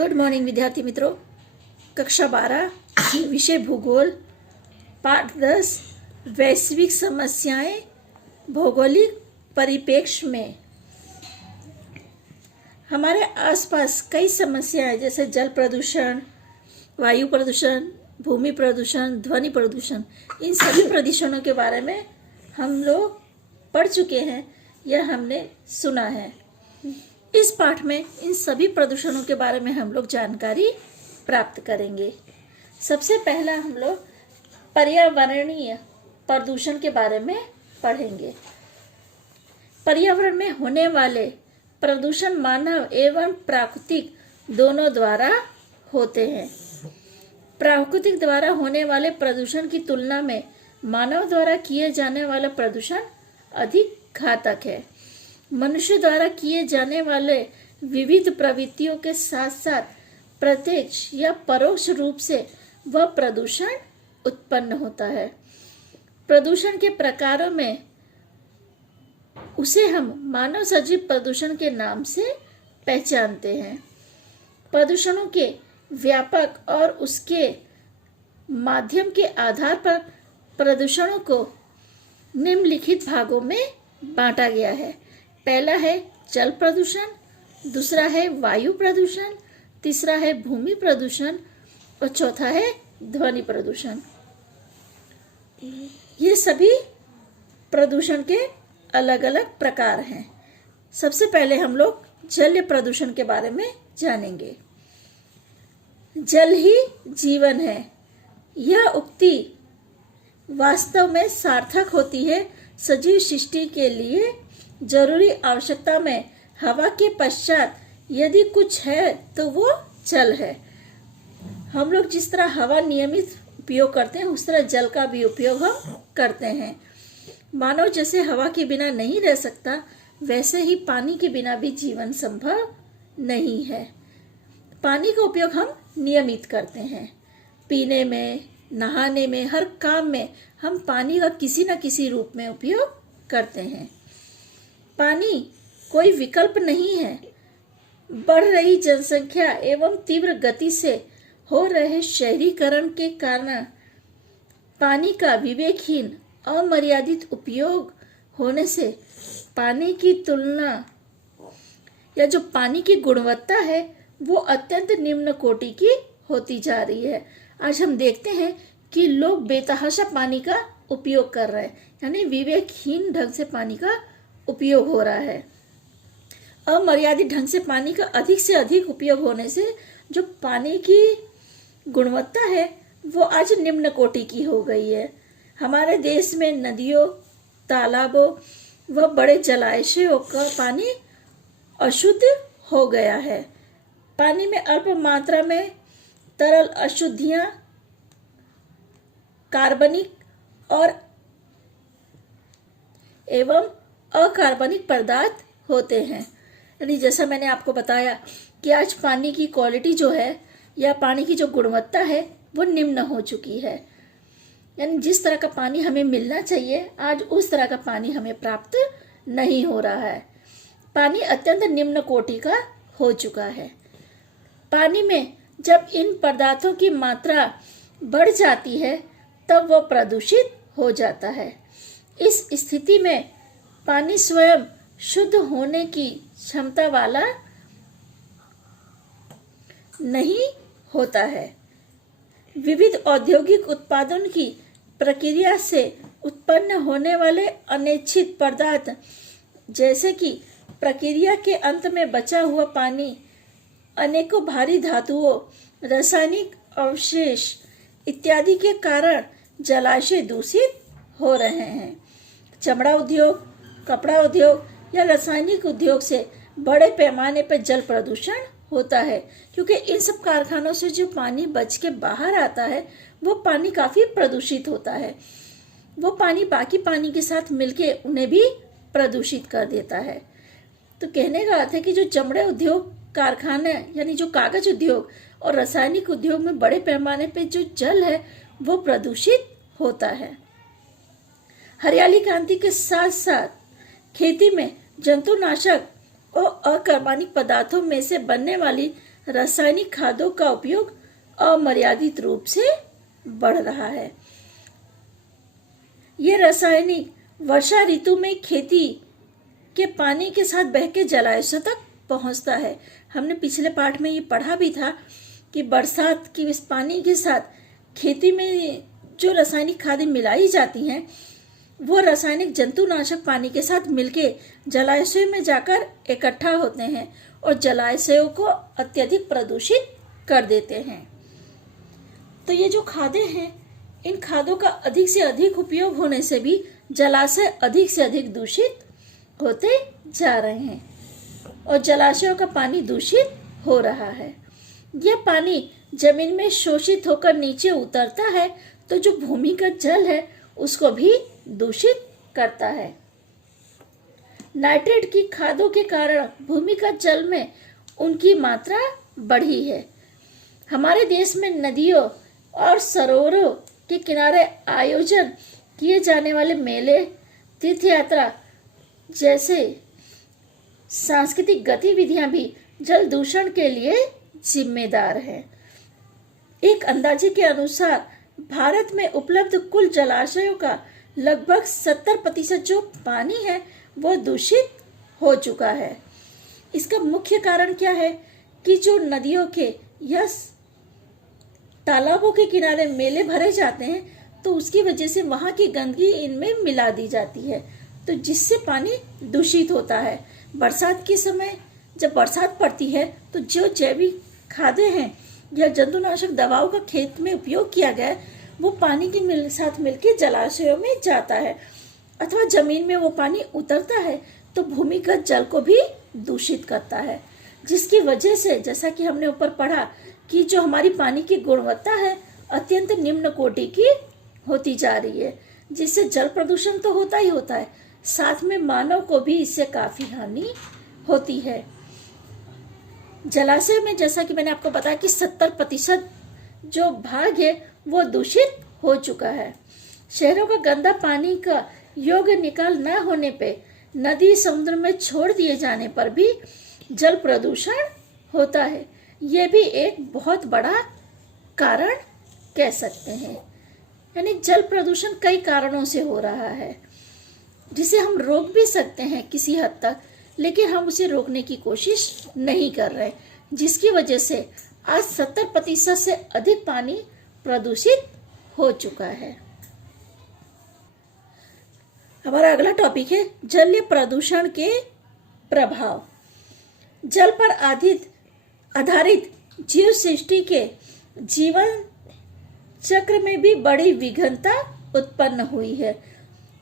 Good morning विद्यार्थी मित्रों। कक्षा 12 विषय भूगोल, पाठ 10 वैश्विक समस्याएं भौगोलिक परिप्रेक्ष्य में। हमारे आसपास कई समस्याएं जैसे जल प्रदूषण, वायु प्रदूषण, भूमि प्रदूषण, ध्वनि प्रदूषण, इन सभी प्रदूषणों के बारे में हम लोग पढ़ चुके हैं या हमने सुना है। इस पाठ में इन सभी प्रदूषणों के बारे में हम लोग जानकारी प्राप्त करेंगे। सबसे पहला हम लोग पर्यावरणीय प्रदूषण के बारे में पढ़ेंगे। पर्यावरण में होने वाले प्रदूषण मानव एवं प्राकृतिक दोनों द्वारा होते हैं। प्राकृतिक द्वारा होने वाले प्रदूषण की तुलना में मानव द्वारा किए जाने वाला प्रदूषण अधिक घातक है। मनुष्य द्वारा किए जाने वाले विविध प्रवृत्तियों के साथ साथ प्रत्यक्ष या परोक्ष रूप से वह प्रदूषण उत्पन्न होता है। प्रदूषण के प्रकारों में उसे हम मानव सजीव प्रदूषण के नाम से पहचानते हैं। प्रदूषणों के व्यापक और उसके माध्यम के आधार पर प्रदूषणों को निम्नलिखित भागों में बांटा गया है। पहला है जल प्रदूषण, दूसरा है वायु प्रदूषण, तीसरा है भूमि प्रदूषण और चौथा है ध्वनि प्रदूषण। ये सभी प्रदूषण के अलग अलग प्रकार हैं। सबसे पहले हम लोग जल प्रदूषण के बारे में जानेंगे। जल ही जीवन है, यह उक्ति वास्तव में सार्थक होती है। सजीव सृष्टि के लिए जरूरी आवश्यकता में हवा के पश्चात यदि कुछ है तो वो जल है। हम लोग जिस तरह हवा नियमित उपयोग करते हैं उस तरह जल का भी उपयोग हम करते हैं। मानव जैसे हवा के बिना नहीं रह सकता, वैसे ही पानी के बिना भी जीवन संभव नहीं है। पानी का उपयोग हम नियमित करते हैं। पीने में, नहाने में, हर काम में हम पानी का किसी न किसी रूप में उपयोग करते हैं। पानी कोई विकल्प नहीं है। बढ़ रही जनसंख्या एवं तीव्र गति से हो रहे शहरीकरण के कारण पानी का विवेकहीन अमर्यादित उपयोग होने से पानी की तुलना या जो पानी की गुणवत्ता है वो अत्यंत निम्न कोटि की होती जा रही है। आज हम देखते हैं कि लोग बेतहाशा पानी का उपयोग कर रहे हैं, यानी विवेकहीन ढंग से पानी का उपयोग हो रहा है। अमर्यादित ढंग से पानी का अधिक से अधिक उपयोग होने से जो पानी की गुणवत्ता है वो आज निम्न कोटि की हो गई है। हमारे देश में नदियों, तालाबों व बड़े जलाशयों का पानी अशुद्ध हो गया है। पानी में अल्प मात्रा में तरल अशुद्धियां, कार्बनिक और एवं अकार्बनिक पदार्थ होते हैं। यानी जैसा मैंने आपको बताया कि आज पानी की क्वालिटी जो है या पानी की जो गुणवत्ता है वो निम्न हो चुकी है। यानी जिस तरह का पानी हमें मिलना चाहिए आज उस तरह का पानी हमें प्राप्त नहीं हो रहा है। पानी अत्यंत निम्न कोटि का हो चुका है। पानी में जब इन पदार्थों की मात्रा बढ़ जाती है तब वह प्रदूषित हो जाता है। इस स्थिति में पानी स्वयं शुद्ध होने की क्षमता वाला नहीं होता है। विविध औद्योगिक उत्पादन की प्रक्रिया से उत्पन्न होने वाले अनिच्छित पदार्थ जैसे कि प्रक्रिया के अंत में बचा हुआ पानी अनेकों भारी धातुओं, रासायनिक अवशेष इत्यादि के कारण जलाशय दूषित हो रहे हैं। चमड़ा उद्योग, कपड़ा उद्योग या रासायनिक उद्योग से बड़े पैमाने पर जल प्रदूषण होता है, क्योंकि इन सब कारखानों से जो पानी बच के बाहर आता है वो पानी काफी प्रदूषित होता है। वो पानी बाकी पानी के साथ मिलके उन्हें भी प्रदूषित कर देता है। तो कहने का अर्थ है कि जो चमड़े उद्योग, कारखाने यानी जो कागज उद्योग और रासायनिक उद्योग में बड़े पैमाने पे जो जल है वो प्रदूषित होता है। हरियाली क्रांति के साथ साथ खेती में जंतुनाशक और अकार्बनिक पदार्थों में से बनने वाली रासायनिक खादों का उपयोग अमर्यादित रूप से बढ़ रहा है। ये रासायनिक वर्षा ऋतु में खेती के पानी के साथ बह के जलाशयों तक पहुंचता है। हमने पिछले पाठ में ये पढ़ा भी था कि बरसात के इस पानी के साथ खेती में जो रासायनिक खादें मिलाई जाती हैं वो रासायनिक जंतुनाशक पानी के साथ मिलके जलाशय में जाकर इकट्ठा होते हैं और जलाशयों को अत्यधिक प्रदूषित कर देते हैं। तो ये जो खादें हैं, इन खादों का अधिक से अधिक उपयोग होने से भी जलाशय अधिक से अधिक दूषित होते जा रहे हैं और जलाशयों का पानी दूषित हो रहा है। यह पानी जमीन में शोषित होकर नीचे उतरता है तो जो भूमिगत जल है उसको भी दूषित करता है। नाइट्रेट की खादों के कारण भूमिगत जल में उनकी मात्रा बढ़ी है। हमारे देश में नदियों और सरोवरों के किनारे आयोजन किए जाने वाले मेले, तीर्थ यात्रा जैसे सांस्कृतिक गतिविधियां भी जल दूषण के लिए जिम्मेदार हैं। एक अंदाजे के अनुसार भारत में उपलब्ध कुल जलाशयों का लगभग 70% जो पानी है वो दूषित हो चुका है। इसका मुख्य कारण क्या है कि जो नदियों के या तालाबों के किनारे मेले भरे जाते हैं तो उसकी वजह से वहां की गंदगी इनमें मिला दी जाती है, तो जिससे पानी दूषित होता है। बरसात के समय जब बरसात पड़ती है तो जो जैविक खादें हैं या जंतुनाशक दवाओं का खेत में उपयोग किया गया है वो पानी के साथ मिलकर जलाशयों में जाता है अथवा जमीन में वो पानी उतरता है तो भूमिगत जल को भी दूषित करता है, जिसकी वजह से जैसा कि हमने ऊपर पढ़ा कि जो हमारी पानी की गुणवत्ता है अत्यंत निम्न कोटि की होती जा रही है, जिससे जल प्रदूषण तो होता ही होता है, साथ में मानव को भी इससे काफी हानि होती है। जलाशय में जैसा कि मैंने आपको बताया कि 70% जो भाग है वो दूषित हो चुका है। शहरों का गंदा पानी का योग्य निकाल न होने पे नदी समुद्र में छोड़ दिए जाने पर भी जल प्रदूषण होता है। ये भी एक बहुत बड़ा कारण कह सकते हैं। यानी जल प्रदूषण कई कारणों से हो रहा है जिसे हम रोक भी सकते हैं किसी हद तक, लेकिन हम उसे रोकने की कोशिश नहीं कर रहे, जिसकी वजह से आज 70% से अधिक पानी प्रदूषित हो चुका है। हमारा अगला टॉपिक है जलीय प्रदूषण के प्रभाव। जल पर आधारित जीव सृष्टि के जीवन चक्र में भी बड़ी विघनता उत्पन्न हुई है,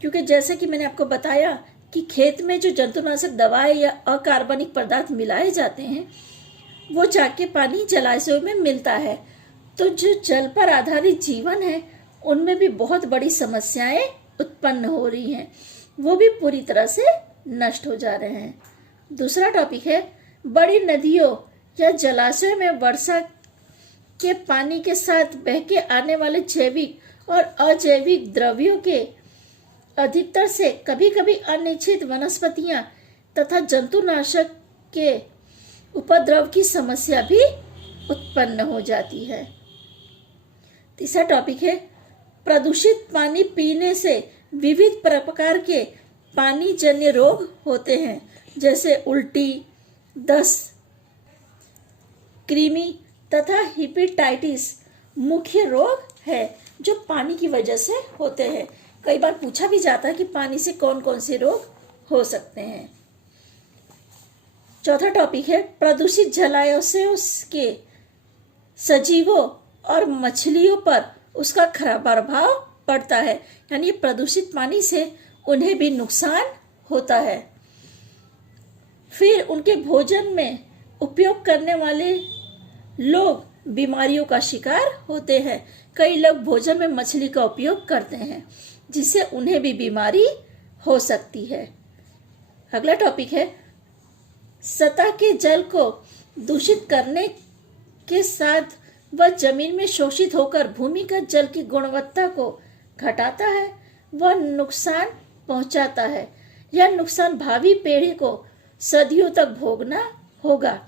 क्योंकि जैसे कि मैंने आपको बताया कि खेत में जो जंतुनाशक दवाएं या अकार्बनिक पदार्थ मिलाए जाते हैं वो जाके पानी जलाशयों में मिलता है, तो जो जल पर आधारित जीवन है उनमें भी बहुत बड़ी समस्याएं उत्पन्न हो रही हैं, वो भी पूरी तरह से नष्ट हो जा रहे हैं। दूसरा टॉपिक है बड़ी नदियों या जलाशय में वर्षा के पानी के साथ बह के आने वाले जैविक और अजैविक द्रव्यों के अधिकतर से कभी कभी अनिश्चित वनस्पतियां तथा जंतुनाशक के उपद्रव की समस्या भी उत्पन्न हो जाती है। तीसरा टॉपिक है प्रदूषित पानी पीने से विविध प्रकार के पानी जन्य रोग होते हैं, जैसे उल्टी, दस्त, कृमि तथा हेपेटाइटिस मुख्य रोग है जो पानी की वजह से होते हैं। कई बार पूछा भी जाता है कि पानी से कौन कौन से रोग हो सकते हैं। चौथा टॉपिक है प्रदूषित जलाशयों के सजीवों और मछलियों पर उसका खराब प्रभाव पड़ता है, यानी प्रदूषित पानी से उन्हें भी नुकसान होता है। फिर उनके भोजन में उपयोग करने वाले लोग बीमारियों का शिकार होते हैं। कई लोग भोजन में मछली का उपयोग करते हैं जिससे उन्हें भी बीमारी हो सकती है। अगला टॉपिक है सतह के जल को दूषित करने के साथ वह जमीन में शोषित होकर भूमिगत जल की गुणवत्ता को घटाता है, वह नुकसान पहुंचाता है। यह नुकसान भावी पीढ़ी को सदियों तक भोगना होगा।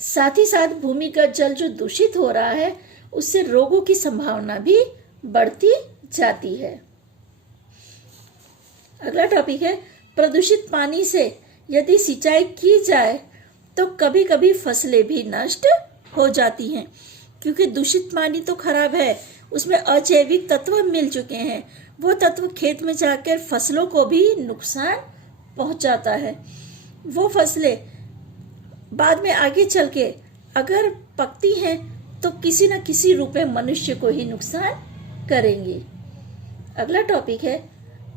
साथ ही साथ भूमिगत जल जो दूषित हो रहा है उससे रोगों की संभावना भी बढ़ती जाती है। अगला टॉपिक है प्रदूषित पानी से यदि सिंचाई की जाए तो कभी कभी फसलें भी नष्ट हो जाती हैं, क्योंकि दूषित पानी तो खराब है, उसमें अजैविक तत्व मिल चुके हैं, वो तत्व खेत में जाकर फसलों को भी नुकसान पहुंचाता है। वो फसलें बाद में आगे चल के अगर पकती हैं तो किसी न किसी रूप में मनुष्य को ही नुकसान करेंगी। अगला टॉपिक है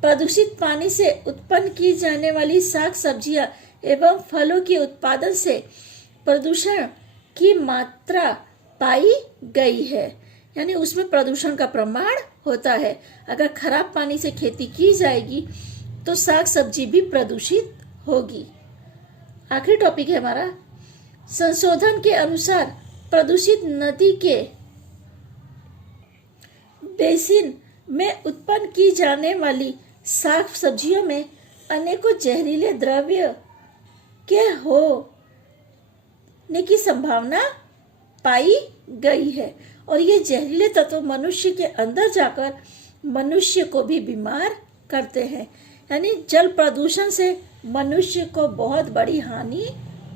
प्रदूषित पानी से उत्पन्न की जाने वाली साग सब्जियां एवं फलों के उत्पादन से प्रदूषण की मात्रा पाई गई है, यानी उसमें प्रदूषण का प्रमाण होता है। अगर खराब पानी से खेती की जाएगी तो साग सब्जी भी प्रदूषित होगी। आखिरी टॉपिक है हमारा संशोधन के अनुसार प्रदूषित नदी के बेसिन में उत्पन्न की जाने वाली साग सब्जियों में अनेकों जहरीले द्रव्य के होने की संभावना पाई गई है और ये जहरीले तत्व मनुष्य के अंदर जाकर मनुष्य को भी बीमार करते हैं। यानी जल प्रदूषण से मनुष्य को बहुत बड़ी हानि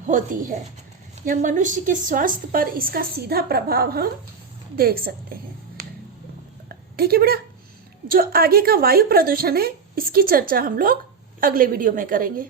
होती है या मनुष्य के स्वास्थ्य पर इसका सीधा प्रभाव हम देख सकते हैं। ठीक है बेटा, जो आगे का वायु प्रदूषण है इसकी चर्चा हम लोग अगले वीडियो में करेंगे।